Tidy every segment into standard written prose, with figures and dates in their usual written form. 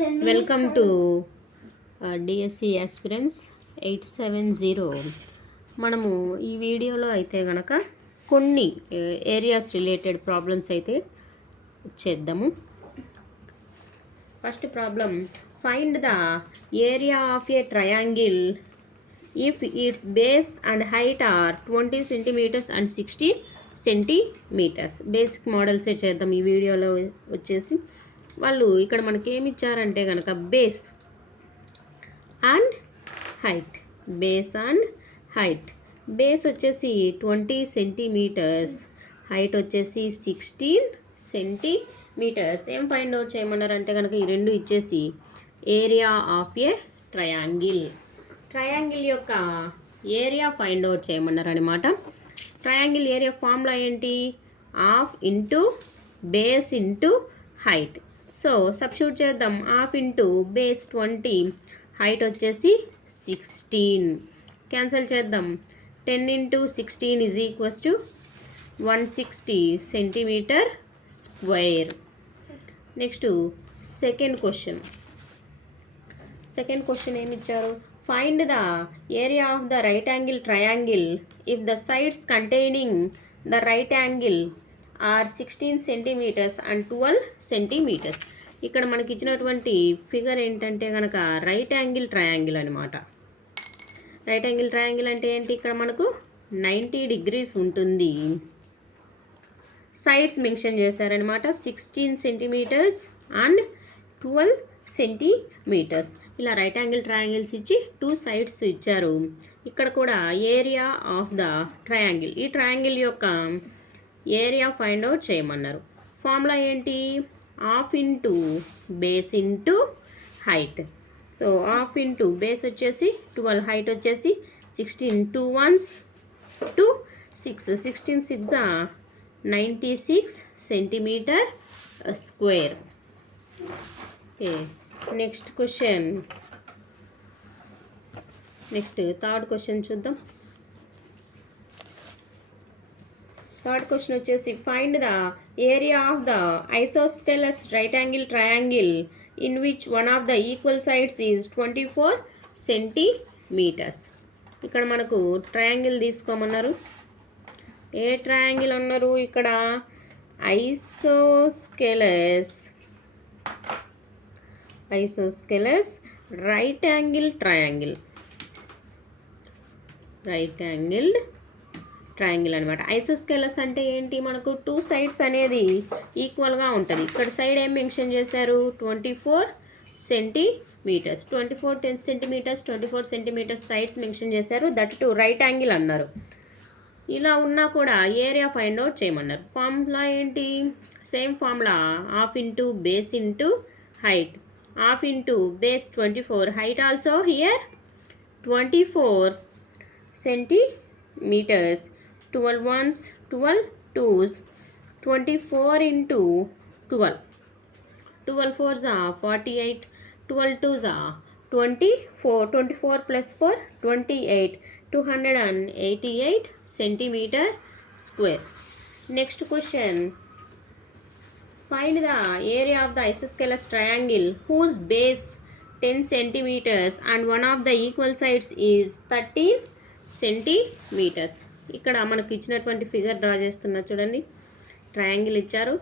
Welcome to DSC aspirants 870. మనము ఈ వీడియోలో అయితే గనక కొన్ని ఏరియాస్ రిలేటెడ్ ప్రాబ్లమ్స్ అయితే చేద్దాము. First problem, find the area of a triangle if its base and height are 20 centimeters and 60 centimeters. Basic మోడల్సే చేద్దాం ఈ వీడియోలో వచ్చేసి. వాళ్ళు ఇక్కడ మనకి ఏమి ఇచ్చారంటే కనుక బేస్ అండ్ హైట్. బేస్ వచ్చేసి 20 centimeters, హైట్ వచ్చేసి 16 centimeters. ఏం ఫైండ్ అవుట్ చేయమన్నారంటే కనుక ఈ రెండు ఇచ్చేసి ఏరియా ఆఫ్ ఏ ట్రయాంగిల్ యొక్క ఏరియా ఫైండ్ అవుట్ చేయమన్నారు అనమాట. ట్రయాంగిల్ ఏరియా ఫార్ములా ఏంటి? Half into base into height. So substitute చేద్దాం. హాఫ్ ఇంటూ బేస్ 20, హైట్ వచ్చేసి 16. క్యాన్సిల్ చేద్దాం. 10 into 16 is equals to 160 centimeter square. Next second question ఏమి ఇచ్చారు? Find the area of the right angle triangle if the sides containing the right angle are 16 centimeters and 12 centimeters. ఇక్కడ మనకి ఇచ్చినటువంటి figure ఏంటంటే కనుక right angle triangle అనమాట. Right angle triangle అంటే ఏంటి? ఇక్కడ మనకు 90 degrees ఉంటుంది. సైడ్స్ మెన్షన్ చేశారనమాట, 16 centimeters and 12 centimeters. ఇలా రైట్ యాంగిల్ ట్రయాంగిల్స్ ఇచ్చి 2 sides ఇచ్చారు. ఇక్కడ కూడా ఏరియా ఆఫ్ ద ట్రయాంగిల్, ఈ ట్రయాంగిల్ యొక్క ఏరియా ఫైండ్ అవుట్ చేయమన్నారు. ఫార్ములా ఏంటి? Half into base into height. So half into base వచ్చేసి 12, హైట్ వచ్చేసి 16, 2 ones 2, 6, 16 6 96 centimeter square. Okay, next third question చూద్దాం. థర్డ్ క్వశ్చన్ వచ్చేసి find the area of the isosceles right angle triangle in which one of the equal sides is 24 centimeters. ఇక్కడ మనకు triangle తీసుకోమన్నారు. A triangle అన్నారు? ఇక్కడ ఐసోస్కెలస్ right angle triangle అనమాట. ఐసోస్కెలస్ అంటే ఏంటి? మనకు 2 sides అనేది ఈక్వల్గా ఉంటుంది. ఇక్కడ సైడ్ ఏం మెన్షన్ చేశారు? 24 centimeters, 24 centimeters, 24 centimeters sides mention చేశారు. దట్ టు రైట్ యాంగిల్ అన్నారు. ఇలా ఉన్నా కూడా ఏరియా ఫైండ్ అవుట్ చేయమన్నారు. ఫార్ములా ఏంటి? Same formula, half into base into height. Half into base 24, height also here 24 centimeters. 12 ones 12 twos, 24 into 12, 12 fours are 48, 12 twos are 24, 24 plus 4 28, 288 centimeter square. Next question, find the area of the isosceles triangle whose base 10 centimeters and one of the equal sides is 13 centimeters. ఇక్కడ మనకు ఇచ్చినటువంటి figure draw చేస్తున్నా చూడండి. Triangle ఇచ్చారు.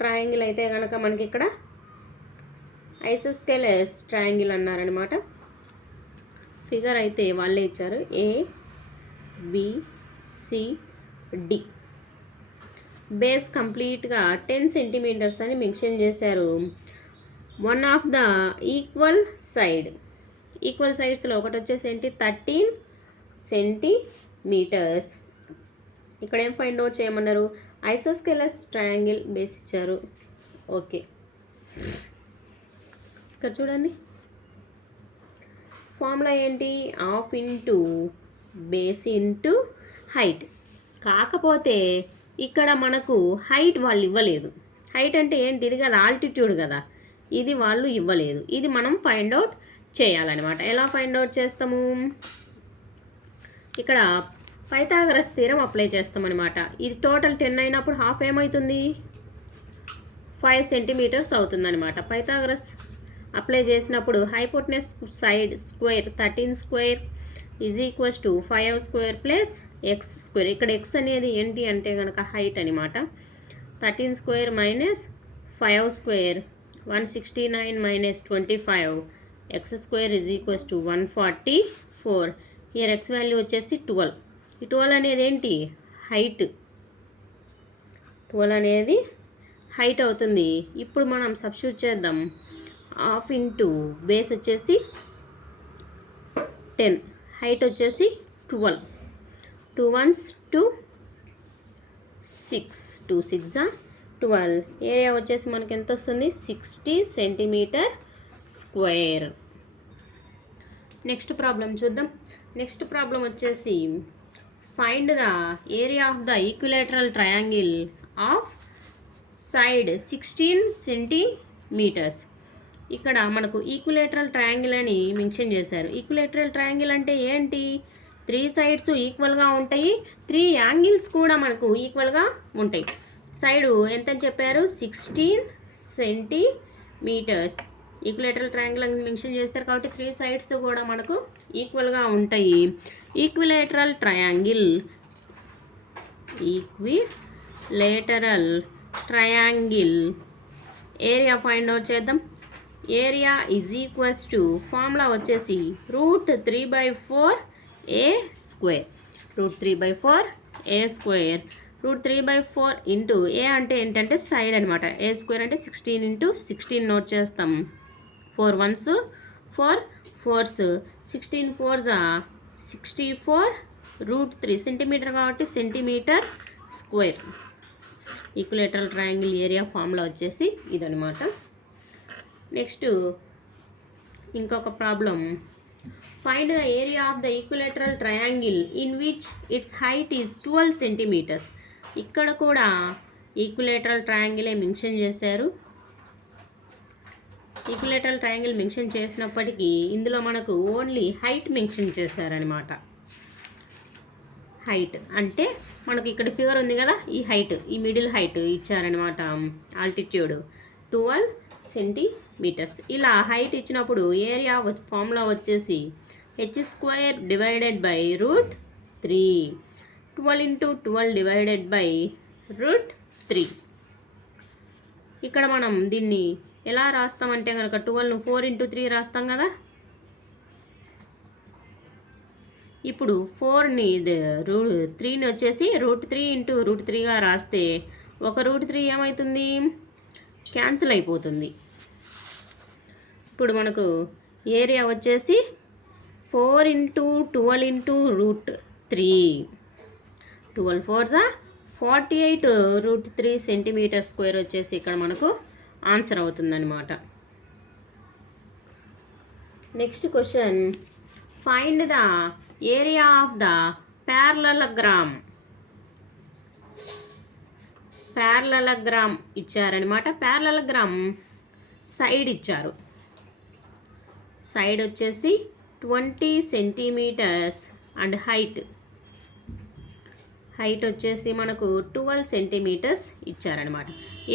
Triangle అయితే కనుక మనకి ఇక్కడ ఐసోస్కెలస్ ట్రయాంగిల్ అన్నారనమాట. ఫిగర్ అయితే వాళ్ళే ఇచ్చారు, ABCD. బేస్ కంప్లీట్గా 10 centimeters అని మెన్షన్ చేశారు. వన్ ఆఫ్ ద ఈక్వల్ సైడ్స్లో ఒకటి వచ్చేసి ఏంటి? 13 centimeters. ఇక్కడ ఏం ఫైండ్ అవుట్ చేయమన్నారు? ఐసోస్కెలస్ ట్రయాంగిల్ బేస్ ఇచ్చారు. ఓకే, ఇక్కడ చూడండి ఫార్ములా ఏంటి? Half into base into height. కాకపోతే ఇక్కడ మనకు హైట్ వాళ్ళు ఇవ్వలేదు. హైట్ అంటే ఏంటి? ఇది కదా ఆల్టిట్యూడ్ కదా, ఇది వాళ్ళు ఇవ్వలేదు. ఇది మనం ఫైండ్ అవుట్ చేయాలన్నమాట. ఎలా ఫైండ్ అవుట్ చేస్తాము? ఇక్కడ పైథాగరస్ థీరం అప్లై చేస్తామన్నమాట. ఇది టోటల్ 10 అయినప్పుడు హాఫ్ ఏమవుతుంది? 5 centimeters అవుతుందన్నమాట. పైథాగరస్ అప్లై చేసినప్పుడు hypotenuse side square 13 square is equals to 5 square plus X square. ఇక్కడ ఎక్స్ అనేది ఏంటి అంటే కనుక హైట్ అనమాట. 13 square minus 5 square 169 minus 25 X square is equals to 144. Here X value వచ్చేసి 12. ఈ 12 అనేది ఏంటి హైట్. 12 అనేది హైట్ అవుతుంది. ఇప్పుడు మనం సబ్స్టిట్యూట్ చేద్దాం. హాఫ్ ఇంటూ బేస్ వచ్చేసి 10, హైట్ వచ్చేసి 12. 2 1s 2 6 2 6 12. ఏరియా వచ్చేసి మనకి ఎంత వస్తుంది 60 సెంటీమీటర్ స్క్వేర్. నెక్స్ట్ ప్రాబ్లం చూద్దాం. నెక్స్ట్ ప్రాబ్లం వచ్చేసి find the area of the equilateral triangle of side 16 centimetres. ఇక్కడ మనకు ఈక్విలేటరల్ ట్రయాంగిల్ అని మెన్షన్ చేశారు. ఈక్విలేటరల్ ట్రయాంగిల్ అంటే ఏంటి? 3 సైడ్స్ ఈక్వల్గా ఉంటాయి, 3 యాంగిల్స్ కూడా మనకు ఈక్వల్గా ఉంటాయి. సైడు ఎంత అని చెప్పారు 16 సెంటీమీటర్స్. ఈక్విలేటరల్ ట్రయాంగిల్ అని మెన్షన్ చేస్తారు కాబట్టి 3 సైడ్స్ కూడా మనకు ఈక్వల్గా ఉంటాయి. Equilateral triangle area find out చేద్దాం. Area is equals to formula వచ్చేసి √3/4 a square. √3/4 a square. √3/4 into a అంటే ఏంటంటే సైడ్ అనమాట. ఏ స్క్వేర్ అంటే 16 ఇంటూ 16 నోట్ చేస్తాం. 4 1s 4 4s 16 4s 64 √3 సెంటీమీటర్ కాబట్టి centimetre square. Equilateral triangle area formula వచ్చేసి ఇదనమాట. నెక్స్ట్ ఇంకొక problem. Find the area of the equilateral triangle in which its height is 12 centimetres. ఇక్కడ కూడా ఈక్విలేటరల్ ట్రయాంగిలే మెన్షన్ చేశారు. ఈక్విలేటరల్ ట్రయాంగిల్ మెన్షన్ చేసినప్పటికీ ఇందులో మనకు ఓన్లీ హైట్ మెన్షన్ చేశారనమాట. హైట్ అంటే మనకు ఇక్కడ ఫిగర్ ఉంది కదా, ఈ హైట్, ఈ మిడిల్ హైట్ ఇచ్చారనమాట. Altitude 12 centimetres. ఇలా హైట్ ఇచ్చినప్పుడు ఏరియా ఫార్ములా వచ్చేసి h² divided by √3. 12 into 12 divided by √3. ఇక్కడ మనం దీన్ని ఎలా రాస్తామంటే కనుక 12ను 4 ఇంటూ 3 రాస్తాం కదా. ఇప్పుడు 4ని 3ని వచ్చేసి √3 ఇంటూ √3గా రాస్తే ఒక √3 ఏమవుతుంది క్యాన్సిల్ అయిపోతుంది. ఇప్పుడు మనకు ఏరియా వచ్చేసి 4 into 12 into √3. 12 4s 48 √3 centimetre square వచ్చేసి ఇక్కడ మనకు ఆన్సర్ అవుతుందన్నమాట. Next question. Find the area of the parallelogram. Parallelogram ఇచ్చారనమాట. ప్యారలలోగ్రామ్ సైడ్ ఇచ్చారు. సైడ్ వచ్చేసి 20 సెంటీమీటర్స్ అండ్ హైట్ వచ్చేసి మనకు 12 సెంటీమీటర్స్ ఇచ్చారనమాట.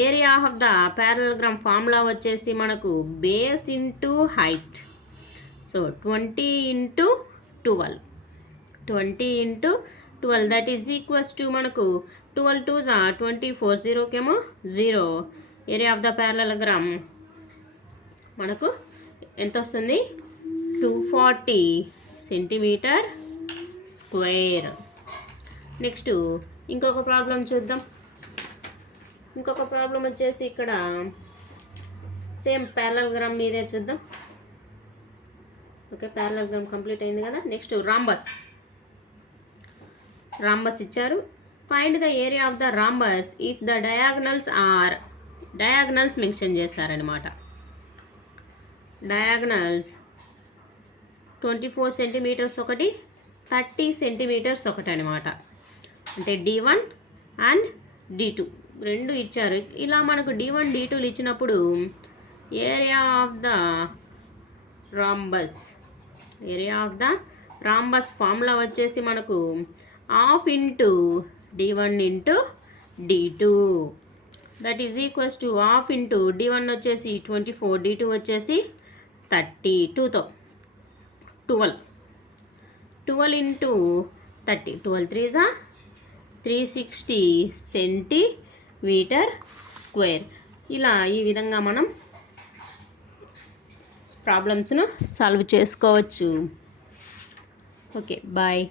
Area of the parallelogram formula వచ్చేసి మనకు base into height. So 20 into 12 that is equals to మనకు 12 2s 24 0కేమో 0. Area of the parallelogram మనకు ఎంత వస్తుంది 240 సెంటీమీటర్ స్క్వేర్. నెక్స్ట్ ఇంకొక ప్రాబ్లం చూద్దాం. ఇంకొక ప్రాబ్లం వచ్చేసి ఇక్కడ సేమ్ ప్యారలలోగ్రామ్ మీదే చూద్దాం. ఓకే, ప్యారలలోగ్రామ్ కంప్లీట్ అయింది కదా. నెక్స్ట్ రాంబస్ ఇచ్చారు. Find the area of the rhombus if the diagonals mention చేశారనమాట. డయాగ్నల్స్ 24 సెంటీమీటర్స్ ఒకటి, 30 సెంటీమీటర్స్ ఒకటి అనమాట. అంటే D1 అండ్ D2 రెండు ఇచ్చారు. ఇలా మనకు D1 D2లు ఇచ్చినప్పుడు area of the rhombus formula వచ్చేసి మనకు half into D1 into D2 that is equals to half into D1 వచ్చేసి 24, D2 వచ్చేసి 30 2తో 12 ఇంటూ 30 12 3 జా 360 సెంటీమీటర్ స్క్వేర్. ఇలా ఈ విధంగా మనం ప్రాబ్లమ్స్ను సాల్వ్ చేసుకోవచ్చు. Okay bye.